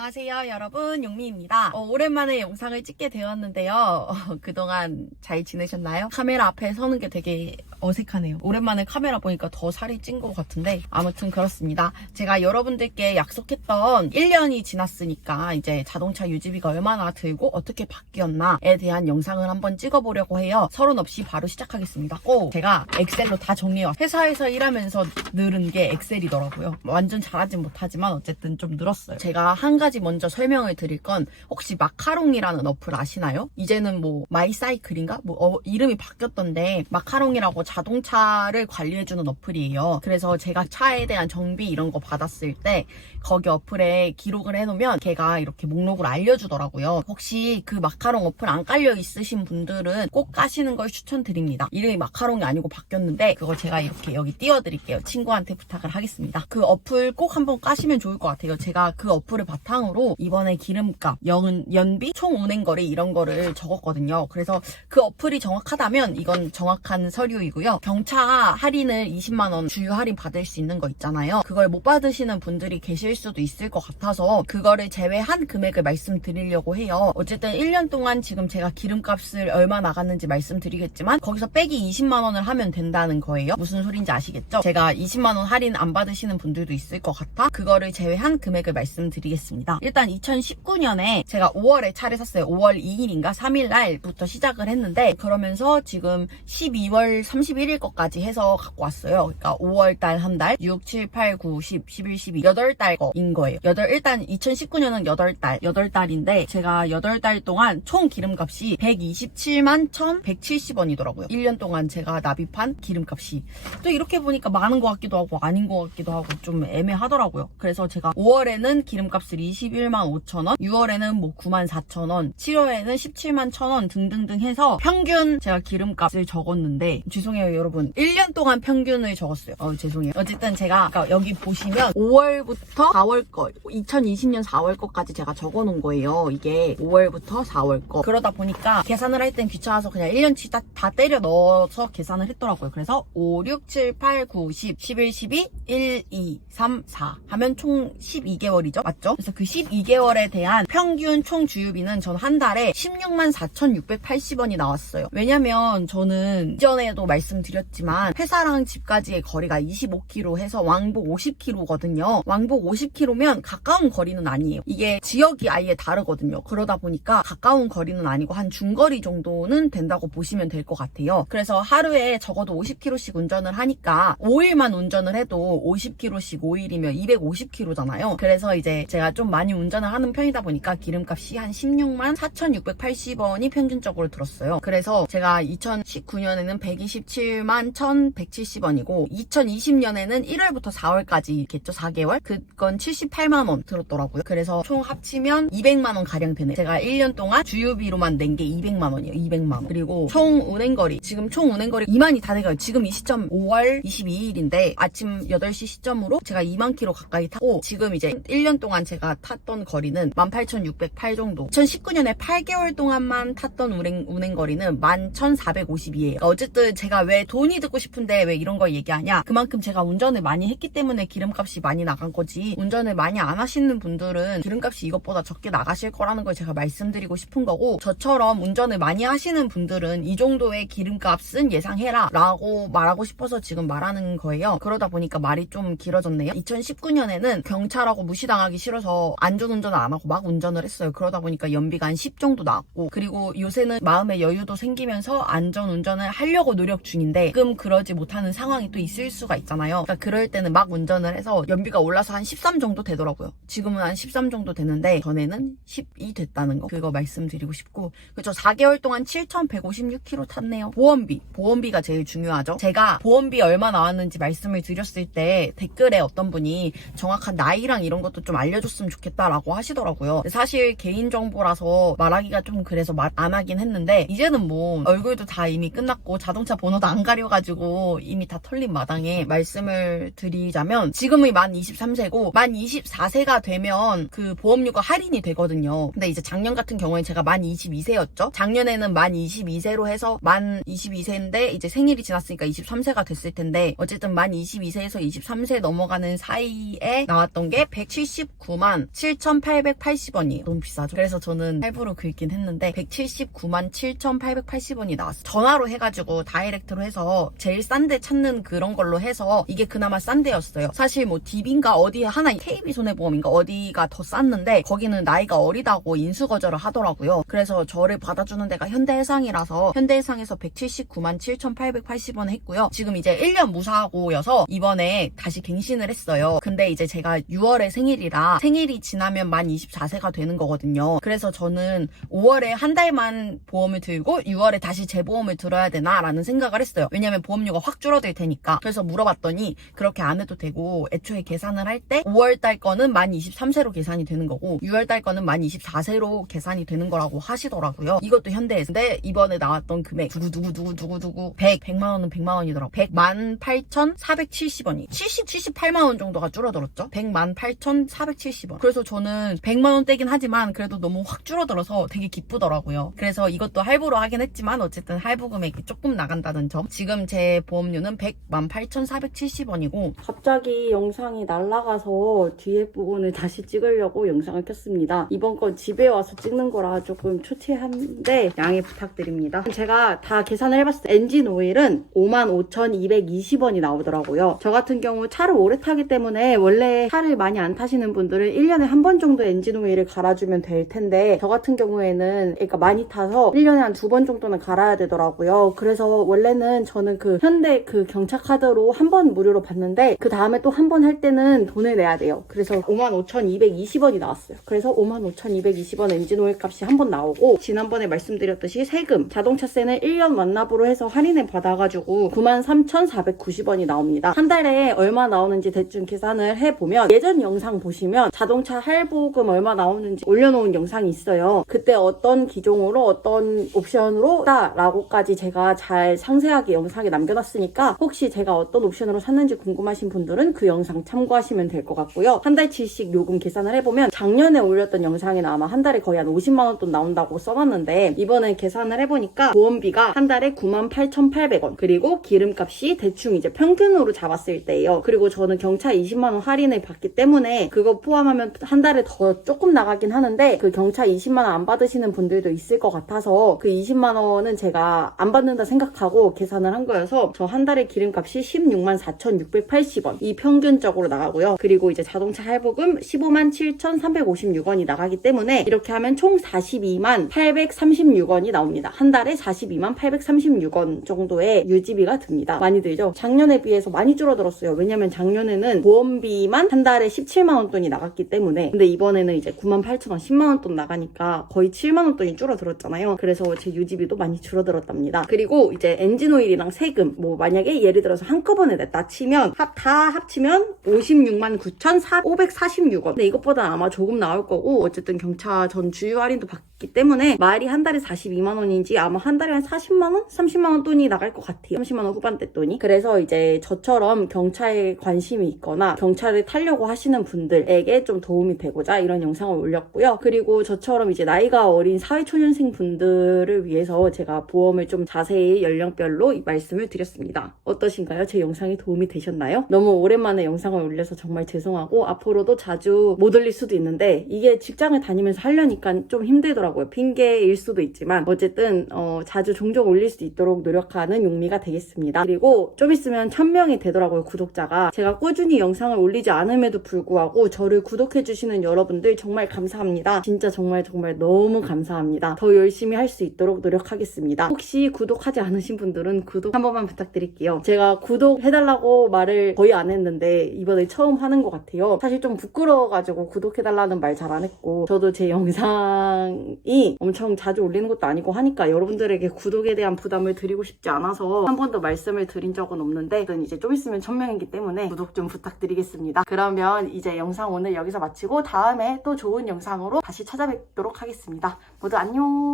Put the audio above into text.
안녕하세요 여러분. 용미입니다. 어, 오랜만에 영상을 찍게 되었는데요. 어, 그동안 잘 지내셨나요? 카메라 앞에 서는 게 되게 어색하네요. 오랜만에 카메라 보니까 더 살이 찐 것 같은데 아무튼 그렇습니다. 제가 여러분들께 약속했던 1년이 지났으니까 이제 자동차 유지비가 얼마나 들고 어떻게 바뀌었나에 대한 영상을 한번 찍어보려고 해요. 서론 없이 바로 시작하겠습니다. 꼭 제가 엑셀로 다 정리해요 회사에서 일하면서 늘은 게 엑셀이더라고요. 완전 잘하진 못하지만 어쨌든 좀 늘었어요. 제가 한 가지 먼저 설명을 드릴 건 혹시 마카롱이라는 어플 아시나요? 이제는 뭐 마이사이클인가? 뭐 어, 이름이 바뀌었던데 마카롱이라고 자동차를 관리해주는 어플이에요. 그래서 제가 차에 대한 정비 이런 거 받았을 때 거기 어플에 기록을 해놓으면 걔가 이렇게 목록을 알려주더라고요. 혹시 그 마카롱 어플 안 깔려 있으신 분들은 꼭 까시는 걸 추천드립니다. 이름이 마카롱이 아니고 바뀌었는데 그거 제가 이렇게 여기 띄워드릴게요. 친구한테 부탁을 하겠습니다. 그 어플 꼭 한번 까시면 좋을 것 같아요. 제가 그 어플을 바탕 으로 이번에 기름값, 연, 연비, 총 운행거리 이런 거를 적었거든요. 그래서 그 어플이 정확하다면 이건 정확한 서류이고요. 경차 할인을 20만원 주유 할인 받을 수 있는 거 있잖아요. 그걸 못 받으시는 분들이 계실 수도 있을 것 같아서 그거를 제외한 금액을 말씀드리려고 해요. 어쨌든 1년 동안 지금 제가 기름값을 얼마 나갔는지 말씀드리겠지만 거기서 빼기 20만원을 하면 된다는 거예요. 무슨 소린지 아시겠죠? 제가 20만원 할인 안 받으시는 분들도 있을 것 같아 그거를 제외한 금액을 말씀드리겠습니다. 일단 2019년에 제가 5월에 차를 샀어요. 5월 2일인가 3일 날부터 시작을 했는데 그러면서 지금 12월 31일 것까지 해서 갖고 왔어요. 그러니까 5월 달 한 달, 6, 7, 8, 9, 10, 11, 12, 8달 거인 거예요. 8, 일단 2019년은 8달, 8달인데 제가 8달 동안 총 기름값이 127만 1,170원이더라고요. 1년 동안 제가 납입한 기름값이 또 이렇게 보니까 많은 것 같기도 하고 아닌 것 같기도 하고 좀 애매하더라고요. 그래서 제가 5월에는 기름값을 21만 5천 원, 6월에는 뭐 9만 4천 원, 7월에는 17만 1천 원 등등등 해서 평균 제가 기름값을 적었는데 죄송해요 여러분 1년 동안 평균을 적었어요. 어 죄송해요. 어쨌든 제가 아까 여기 보시면 5월부터 4월 거 2020년 4월 거까지 제가 적어놓은 거예요. 이게 5월부터 4월 거 그러다 보니까 계산을 할 땐 귀찮아서 그냥 1년치 다, 다 때려 넣어서 계산을 했더라고요. 그래서 5, 6, 7, 8, 9, 10, 11, 12, 1, 2, 3, 4 하면 총 12개월이죠. 맞죠? 그래서 그 12개월에 대한 평균 총 주유비는 전 한 달에 16만 4,680원이 나왔어요. 왜냐면 저는 이전에도 말씀드렸지만 회사랑 집까지의 거리가 25km 해서 왕복 50km거든요. 왕복 50km면 가까운 거리는 아니에요. 이게 지역이 아예 다르거든요. 그러다 보니까 가까운 거리는 아니고 한 중거리 정도는 된다고 보시면 될 것 같아요. 그래서 하루에 적어도 50km씩 운전을 하니까 5일만 운전을 해도 50km씩 5일이면 250km잖아요. 그래서 이제 제가 좀 많이 운전을 하는 편이다 보니까 기름값이 한 16만 4,680원이 평균적으로 들었어요. 그래서 제가 2019년에는 127만 1,170원이고 2020년에는 1월부터 4월까지겠죠. 4개월? 그건 78만 원 들었더라고요. 그래서 총 합치면 200만 원 가량 되네. 제가 1년 동안 주유비로만 낸 게 200만 원이에요. 200만 원. 그리고 총 운행거리 지금 총 운행거리 2만이 다 돼가요. 지금 이 시점 5월 22일인데 아침 8시 시점으로 제가 2만 킬로 가까이 타고 지금 이제 1년 동안 제가 탔던 거리는 18,608 정도. 2019년에 8개월 동안만 탔던 운행, 운행 거리는 11,452예요. 어쨌든 제가 왜 돈이 듣고 싶은데 왜 이런 걸 얘기하냐? 그만큼 제가 운전을 많이 했기 때문에 기름값이 많이 나간 거지. 운전을 많이 안 하시는 분들은 기름값이 이것보다 적게 나가실 거라는 걸 제가 말씀드리고 싶은 거고 저처럼 운전을 많이 하시는 분들은 이 정도의 기름값은 예상해라 라고 말하고 싶어서 지금 말하는 거예요. 그러다 보니까 말이 좀 길어졌네요. 2019년에는 경차라고 무시당하기 싫어서 안전운전을 안 하고 막 운전을 했어요. 그러다 보니까 연비가 한 10 정도 나왔고 그리고 요새는 마음의 여유도 생기면서 안전운전을 하려고 노력 중인데 가끔 그러지 못하는 상황이 또 있을 수가 있잖아요. 그러니까 그럴 때는 막 운전을 해서 연비가 올라서 한 13 정도 되더라고요. 지금은 한 13 정도 되는데 전에는 12 됐다는 거 그거 말씀드리고 싶고 그죠 4개월 동안 7,156km 탔네요. 보험비 보험비가 제일 중요하죠. 제가 보험비 얼마 나왔는지 말씀을 드렸을 때 댓글에 어떤 분이 정확한 나이랑 이런 것도 좀 알려줬으면 좋겠다라고 하시더라고요. 사실 개인정보라서 말하기가 좀 그래서 말 안 하긴 했는데 이제는 뭐 얼굴도 다 이미 끝났고 자동차 번호도 안 가려가지고 이미 다 털린 마당에 말씀을 드리자면 지금이 만 23세고 만 24세가 되면 그 보험료가 할인이 되거든요. 근데 이제 작년 같은 경우에 제가 만 22세였죠. 작년에는 만 22세로 해서 만 22세인데 이제 생일이 지났으니까 23세가 됐을 텐데 어쨌든 만 22세에서 23세 넘어가는 사이에 나왔던 게 179만 7,880원이에요. 너무 비싸죠? 그래서 저는 할부로 긁긴 했는데 179만 7,880원이 나왔어요. 전화로 해가지고 다이렉트로 해서 제일 싼 데 찾는 그런 걸로 해서 이게 그나마 싼 데였어요. 사실 뭐 딥인가 어디 하나 KB 손해보험인가 어디가 더 쌌는데 거기는 나이가 어리다고 인수 거절을 하더라고요. 그래서 저를 받아주는 데가 현대해상이라서 현대해상에서 179만 7,880원 했고요. 지금 이제 1년 무사고여서 이번에 다시 갱신을 했어요. 근데 이제 제가 6월에 생일이라 생일 이 지나면 만 24세가 되는 거거든요. 그래서 저는 5월에 한 달만 보험을 들고 6월에 다시 재보험을 들어야 되나 라는 생각을 했어요. 왜냐면 보험료가 확 줄어들 테니까. 그래서 물어봤더니 그렇게 안 해도 되고 애초에 계산을 할 때 5월 달 거는 만 23세로 계산이 되는 거고 6월 달 거는 만 24세로 계산이 되는 거라고 하시더라고요. 이것도 현대에서인데 이번에 나왔던 금액 두구두구두구두구두구 100, 100만 원은 100만 원이더라고. 100만 8,470원이 70, 78만 원 정도가 줄어들었죠. 100만 8,470원. 그래서 저는 100만 원대긴 하지만 그래도 너무 확 줄어들어서 되게 기쁘더라고요. 그래서 이것도 할부로 하긴 했지만 어쨌든 할부 금액이 조금 나간다는 점. 지금 제 보험료는 100만 8,470원이고 갑자기 영상이 날라가서 뒤에 부분을 다시 찍으려고 영상을 켰습니다. 이번 건 집에 와서 찍는 거라 조금 초췌한데 양해 부탁드립니다. 제가 다 계산을 해봤어요. 엔진 오일은 55,220원이 나오더라고요. 저 같은 경우 차를 오래 타기 때문에 원래 차를 많이 안 타시는 분들은 1 년에 한 번 정도 엔진 오일을 갈아주면 될 텐데 저 같은 경우에는 그러니까 많이 타서 1년에 한 두 번 정도는 갈아야 되더라고요. 그래서 원래는 저는 그 현대 그 경차 카드로 한 번 무료로 받는데 그 다음에 또 한 번 할 때는 돈을 내야 돼요. 그래서 55,220원이 나왔어요. 그래서 55,220원 엔진 오일 값이 한 번 나오고 지난번에 말씀드렸듯이 세금 자동차세는 1년 완납으로 해서 할인을 받아가지고 93,490원이 나옵니다. 한 달에 얼마 나오는지 대충 계산을 해보면 예전 영상 보시면 자동 차 할부금 얼마 나오는지 올려놓은 영상이 있어요. 그때 어떤 기종으로 어떤 옵션으로 다라고까지 제가 잘 상세하게 영상에 남겨놨으니까 혹시 제가 어떤 옵션으로 샀는지 궁금하신 분들은 그 영상 참고하시면 될 것 같고요. 한 달치씩 요금 계산을 해보면 작년에 올렸던 영상에는 아마 한 달에 거의 한 50만 원 돈 나온다고 써놨는데 이번에 계산을 해보니까 보험비가 한 달에 98,800원 그리고 기름값이 대충 이제 평균으로 잡았을 때예요. 그리고 저는 경차 20만 원 할인을 받기 때문에 그거 포함하면 한 달에 더 조금 나가긴 하는데 그 경차 20만 원 안 받으시는 분들도 있을 것 같아서 그 20만 원은 제가 안 받는다 생각하고 계산을 한 거여서 저 한 달에 기름값이 16만 4,680원 이 평균적으로 나가고요. 그리고 이제 자동차 할부금 15만 7,356원이 나가기 때문에 이렇게 하면 총 42만 836원이 나옵니다. 한 달에 42만 836원 정도의 유지비가 듭니다. 많이 들죠? 작년에 비해서 많이 줄어들었어요. 왜냐면 작년에는 보험비만 한 달에 17만 원 돈이 나갔기 때문에 근데 이번에는 이제 9만 8천 원, 10만 원 돈 나가니까 거의 7만 원 돈이 줄어들었잖아요. 그래서 제 유지비도 많이 줄어들었답니다. 그리고 이제 엔진 오일이랑 세금 뭐 만약에 예를 들어서 한꺼번에 냈다 치면 합, 다 합치면 56만 9,546원. 근데 이것보다 아마 조금 나올 거고 어쨌든 경차 전 주유 할인도 받 기 때문에 말이 한 달에 42만 원인지 아마 한 달에 한 40만 원, 30만 원 돈이 나갈 것 같아요. 30만 원 후반대 돈이. 그래서 이제 저처럼 경차에 관심이 있거나 경차를 타려고 하시는 분들에게 좀 도움이 되고자 이런 영상을 올렸고요. 그리고 저처럼 이제 나이가 어린 사회초년생 분들을 위해서 제가 보험을 좀 자세히 연령별로 말씀을 드렸습니다. 어떠신가요? 제 영상이 도움이 되셨나요? 너무 오랜만에 영상을 올려서 정말 죄송하고 앞으로도 자주 못 올릴 수도 있는데 이게 직장을 다니면서 하려니까 좀 힘들 더라고요. 핑계일 수도 있지만 어쨌든 어, 자주 종종 올릴 수 있도록 노력하는 용미가 되겠습니다. 그리고 좀 있으면 1000명이 되더라고요. 구독자가. 제가 꾸준히 영상을 올리지 않음에도 불구하고 저를 구독해주시는 여러분들 정말 감사합니다. 진짜 정말 정말 너무 감사합니다. 더 열심히 할 수 있도록 노력하겠습니다. 혹시 구독하지 않으신 분들은 구독 한 번만 부탁드릴게요. 제가 구독해달라고 말을 거의 안 했는데 이번에 처음 하는 것 같아요. 사실 좀 부끄러워가지고 구독해달라는 말 잘 안 했고 저도 제 영상 이 엄청 자주 올리는 것도 아니고 하니까 여러분들에게 구독에 대한 부담을 드리고 싶지 않아서 한 번도 말씀을 드린 적은 없는데 이제 좀 있으면 1000명이기 때문에 구독 좀 부탁드리겠습니다. 그러면 이제 영상 오늘 여기서 마치고 다음에 또 좋은 영상으로 다시 찾아뵙도록 하겠습니다. 모두 안녕!